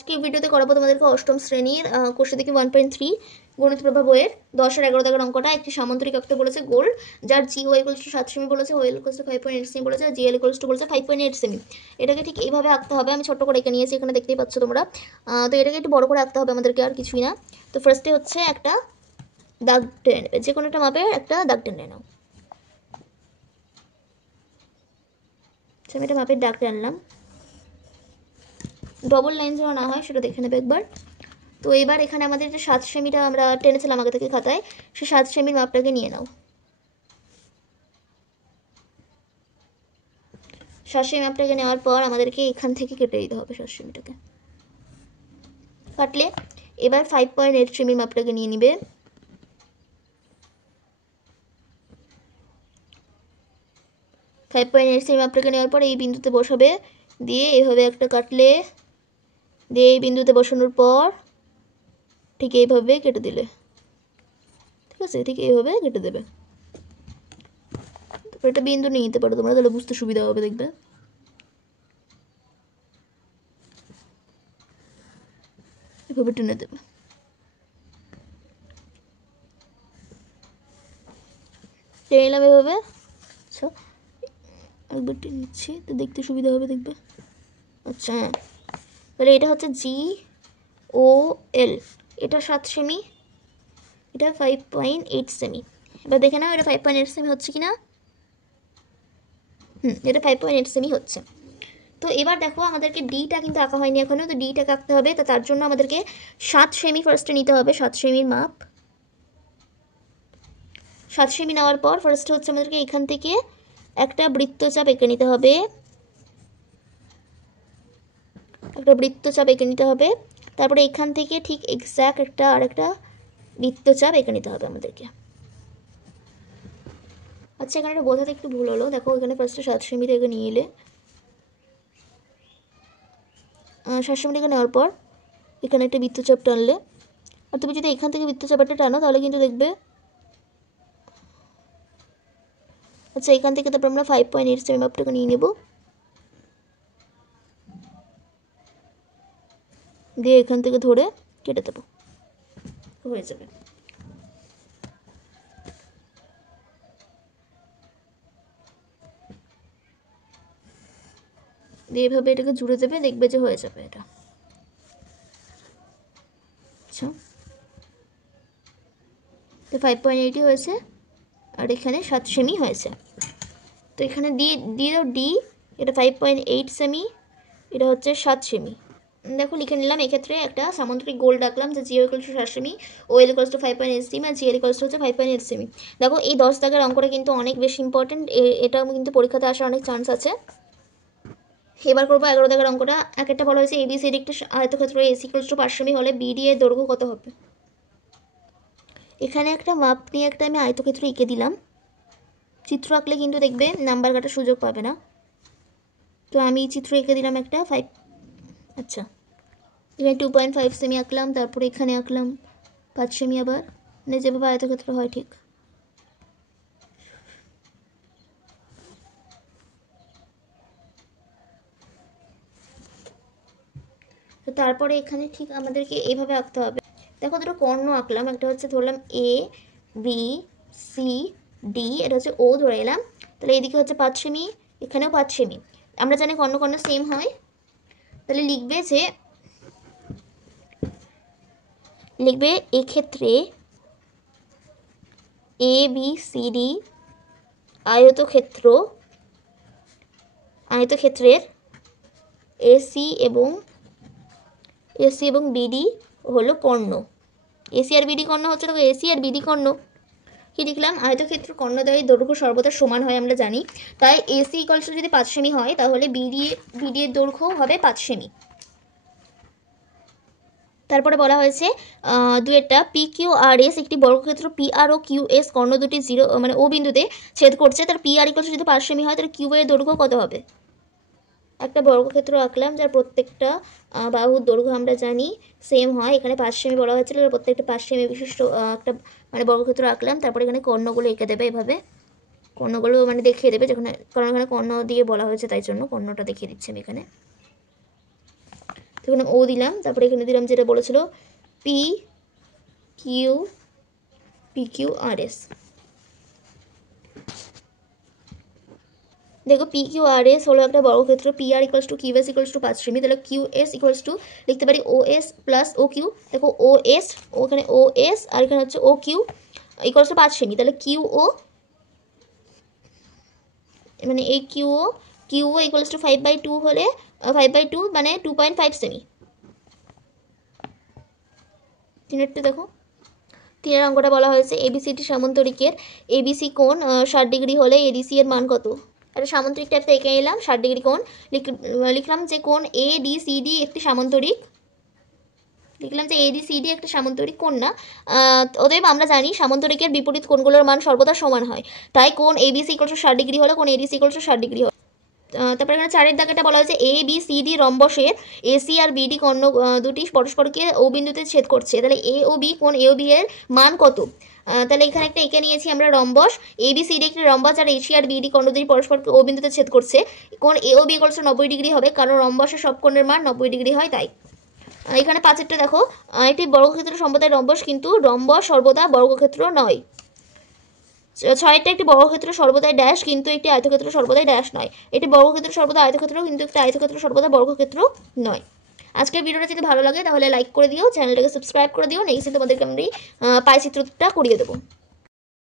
আজকে ভিডিওতে করাবো তোমাদেরকে অষ্টম শ্রেণীর কোর্সে দেখি 1.3 গণিত প্রভা বইয়ের 10 আর 11 দাগের অঙ্কটা। একটি সামান্তরিক আঁকতে বলেছে গোল, যার জি ওয়াই ইকুয়ালস টু 7 সেমি বলেছে, ওয়াই ইকুয়ালস টু 5.8 সেমি বলেছে, আর জি এল ইকুয়ালস টু বলেছে 5.8 সেমি। এটাকে ঠিক এইভাবে আঁকতে হবে। আমি ছোট্ট করে এঁকে নিয়েছি, এখানে দেখতেই পাচ্ছ তোমরা। তো এটাকে একটু বড় করে আঁকতে হবে আমাদেরকে, আর কিছুই না। তো ফার্স্টে হচ্ছে একটা দাগ টেনে নেবে, যে কোনো একটা মাপে একটা দাগ টেনে নাও। আমি একটা মাপের দাগ টানলাম, ডবল লাইন যেন না হয় সেটা দেখে নেবে একবার। তো এবার এখানে আমাদের যে 7 সেমিটা আমরা টেনেছিলাম আগে থেকে খাতায়, সেই 7 সেমির মাপটাকে নিয়ে নাও। 7 সেমি মাপটাকে নেওয়ার পর আমাদেরকে এখান থেকে কেটে দিতে হবে 7 সেমিটাকে। কাটলে এবার 5.8 সেমির মাপটাকে নিয়ে নিবে। ফাইভ পয়েন্ট এইট সেমি মাপটাকে নেওয়ার পর এই বিন্দুতে বসাবে, দিয়ে এইভাবে একটা কাটলে, দিয়ে এই বিন্দুতে বসানোর পর ঠিক এইভাবে কেটে দিলে, ঠিক আছে? ঠিক এইভাবে কেটে দেবে। তারপর একটা বিন্দু নিয়ে নিতে পারো তোমরা, তাহলে বুঝতে সুবিধা হবে, দেখবে। এভাবে টেনে দেবে। টেনে নিলাম এভাবে। আচ্ছা, একবার টেনে নিচ্ছি তো দেখতে সুবিধা হবে, দেখবে। আচ্ছা, হ্যাঁ, তাহলে এটা হচ্ছে জি ও এল, এটা 7 সেমি, এটা 5.8 সেমি। এবার দেখে নাও এটা 5.8 সেমি হচ্ছে কি না। এটা 5.8 সেমি হচ্ছে। তো এবার দেখো আমাদেরকে ডিটা কিন্তু আঁকা হয়নি এখনও, তো ডিটাকে আঁকতে হবে। তো তার জন্য আমাদেরকে 7 সেমি ফার্স্টে নিতে হবে, 7 সেমির মাপ। 7 সেমি নেওয়ার পর ফার্স্টে হচ্ছে আমাদেরকে এখান থেকে একটা বৃত্তচাপ এঁকে নিতে হবে, একটা বৃত্তচাপ এঁকে নিতে হবে। তারপরে এখান থেকে ঠিক এক্স্যাক্ট একটা আরেকটা বৃত্তচাপ এঁকে নিতে হবে আমাদেরকে। আচ্ছা, এখানে একটা বোঝাতে একটু ভুল হলো, দেখো এখানে ফার্স্টে 7 সেমি থেকে নিয়ে এলে, 7 সেমি থেকে নেওয়ার পর এখানে একটা বৃত্তচাপ টানলে, আর তুমি যদি এখান থেকে বৃত্তচাপটা টানো তাহলে কিন্তু দেখবে, আচ্ছা এখান থেকে তারপর আমরা 5.8 সেমি মাপটাকে নিয়ে নেব, দিয়ে এখান থেকে ধরে কেটে দেবো, হয়ে যাবে। দিয়ে এভাবে এটাকে জুড়ে দেবে, দেখবে যে হয়ে যাবে এটা। আচ্ছা, তো 5.8 হয়েছে, আর এখানে 7 সেমি হয়েছে। তো এখানে দিয়ে দিয়ে দাও ডি, এটা 5.8 সেমি, এটা হচ্ছে 7 সেমি। দেখো লিখে নিলাম। এক্ষেত্রে একটা সামান্তরিক গোল ডাকলাম, যে জি ইকুয়ালস টু 7 সেমি, ও এল ইকুয়ালস টু 5.8 সেমি, আর জি এল ইকুয়ালস টু হচ্ছে 5.8 সেমি। দেখো এই 10 দাগের অঙ্কটা কিন্তু অনেক বেশি ইম্পর্টেন্ট, এটাও কিন্তু পরীক্ষাতে আসার অনেক চান্স আছে। এবার করবো 11 দাগের অঙ্কটা। একটা বলা হয়েছে এবিসিডি একটা আয়তক্ষেত্র এসি ইকুয়ালস টু 5 সেমি হলে বিডি এর দৈর্ঘ্য কত হবে। এখানে একটা মাপ নিয়ে একটা আমি আয়তক্ষেত্র এঁকে দিলাম, চিত্র আঁকলে কিন্তু দেখবে নাম্বার কাটার সুযোগ পাবে না। তো আমি চিত্র এঁকে দিলাম একটা 5, আচ্ছা এখানে 2.5 সেমি আঁকলাম, তারপরে এখানে আঁকলাম 5 সেমি, আবার মানে যেভাবে আয়তক্ষেত্র হয় ঠিক। তো তারপরে এখানে ঠিক আমাদেরকে এইভাবে আঁকতে হবে। দেখো দুটো কর্ণ আঁকলাম, একটা হচ্ছে ধরলাম এ বি সি ডি, এটা হচ্ছে ও ধরে এলাম। তাহলে এদিকে হচ্ছে 5 সেমি, এখানেও 5 সেমি। আমরা জানি কর্ণ কর্ণ সেম হয়, তাহলে লিখবে এক্ষেত্রে এ বি সি ডি আয়তক্ষেত্রের এসি এবং বিডি হলো কর্ণ। এসি আর বিডি কর্ণ হচ্ছে, দেখো এসি আর বিডি কর্ণ। কি লিখলাম, আয়তক্ষেত্র কর্ণদ্বয়ের দৈর্ঘ্য সর্বদা সমান হয় আমরা জানি, তাই এসি ইকুয়ালস টু যদি 5 সেমি হয় তাহলে বিডি এর দৈর্ঘ্য হবে 5 সেমি। তারপরে বলা হয়েছে দুয়েরটা পি কিউ আর এস একটি বর্গক্ষেত্র পি আর ও কিউ এস কর্ণ দুটি জিরো মানে ও বিন্দুতে ছেদ করছে, তার পি আর ইকুয়ালস যদি 5 সেমি হয় তাহলে কিউ এর দৈর্ঘ্য কত হবে। একটা বর্গক্ষেত্র আঁকলাম যার প্রত্যেকটা বাহুর দৈর্ঘ্য আমরা জানি সেম হয়, এখানে 5 সেমি বলা হয়েছিল, প্রত্যেকটা 5 সেমি বিশিষ্ট একটা মানে বর্গক্ষেত্র আঁকলাম। তারপরে এখানে কর্ণগুলো এঁকে দেবে, এভাবে কর্ণগুলো মানে দেখিয়ে দেবে, যেখানে কারণ এখানে কর্ণ দিয়ে বলা হয়েছে তাই জন্য কর্ণটা দেখিয়ে দিচ্ছি আমি এখানে। এখানে ও দিলাম, তারপরে এখানে দিলাম যেটা বলেছিল পি কিউ আর এস। দেখো পি কিউ আর এস হলো একটা বর্গক্ষেত্র, P R equals to Q S equals to 5 সেমি, তাহলে কিউ এস ইকুয়ালস টু লিখতে পারি ও এস প্লাস ও কিউ। দেখো ও এস, ওখানে ও এস আর এখানে হচ্ছে ও কিউ ইকুয়ালস টু 5 সেমি, তাহলে কিউ ও মানে এই কিউ ও ইকুয়ালস টু 5/2 হলে 5/2 মানে 2.5 সেমি। তিনেরটা দেখো, তিনের অঙ্কটা বলা হয়েছে এবিসিটি সামান্তরিকের এবিসি কোণ 60 ডিগ্রি হলে এডিসি এর মান কত। একটা সামান্তরিক টাইপটা এঁকে এলাম, 60 ডিগ্রি কোণ লিখলাম যে কোণ এডিসিডি একটি সামান্তরিক, লিখলাম যে এডিসিডি একটা সামান্তরিক কোণ না, অতএব আমরা জানি সামান্তরিকের বিপরীত কোণগুলোর মান সর্বদা সমান হয়, তাই কোণ এবিসি ইকুয়ালস টু 60 ডিগ্রি হলে কোণ এডিসি ইকুয়ালস টু 60 ডিগ্রি হয়। তারপরে এখানে 4 দাগেটা বলা হয়েছে A B C D রম্বসের AC R BD কর্ণ দুটি পরস্পরকে ও বিন্দুতে ছেদ করছে, তাহলে এ ও বি কোণ এ ও বি এর মান কত। তাহলে এখানে একটা এঁকে নিয়েছি আমরা rhombus, A B C D একটি রম্বস আর এসি আর বিডি কর্ণ দুটি পরস্পরকে ও বিন্দুতে ছেদ করছে, কোণ এ ও বি ইকুয়ালস টু 90 ডিগ্রি হবে, কারণ রম্বসের সব কোণের মান 90 ডিগ্রি হয় তাই। এখানে 5 দেখো, একটি বর্গক্ষেত্র সম্প্রদায় রম্বস, কিন্তু রম্বস সর্বদা বর্গক্ষেত্র নয়। 6 একটি বর্গক্ষেত্র সর্বদাই ড্যাশ, কিন্তু একটি আয়তক্ষেত্র সর্বদাই ড্যাশ নয়। এটি বর্গক্ষেত্র সর্বদা আয়তক্ষেত্র, কিন্তু একটি আয়তক্ষেত্র সর্বদা বর্গক্ষেত্র নয়। আজকের ভিডিওটা যদি ভালো লাগে তাহলে লাইক করে দিও, চ্যানেলটাকে সাবস্ক্রাইব করে দিও, নেক্সট তোমাদেরকে আমি পাই চিত্রটা করিয়ে দেবো।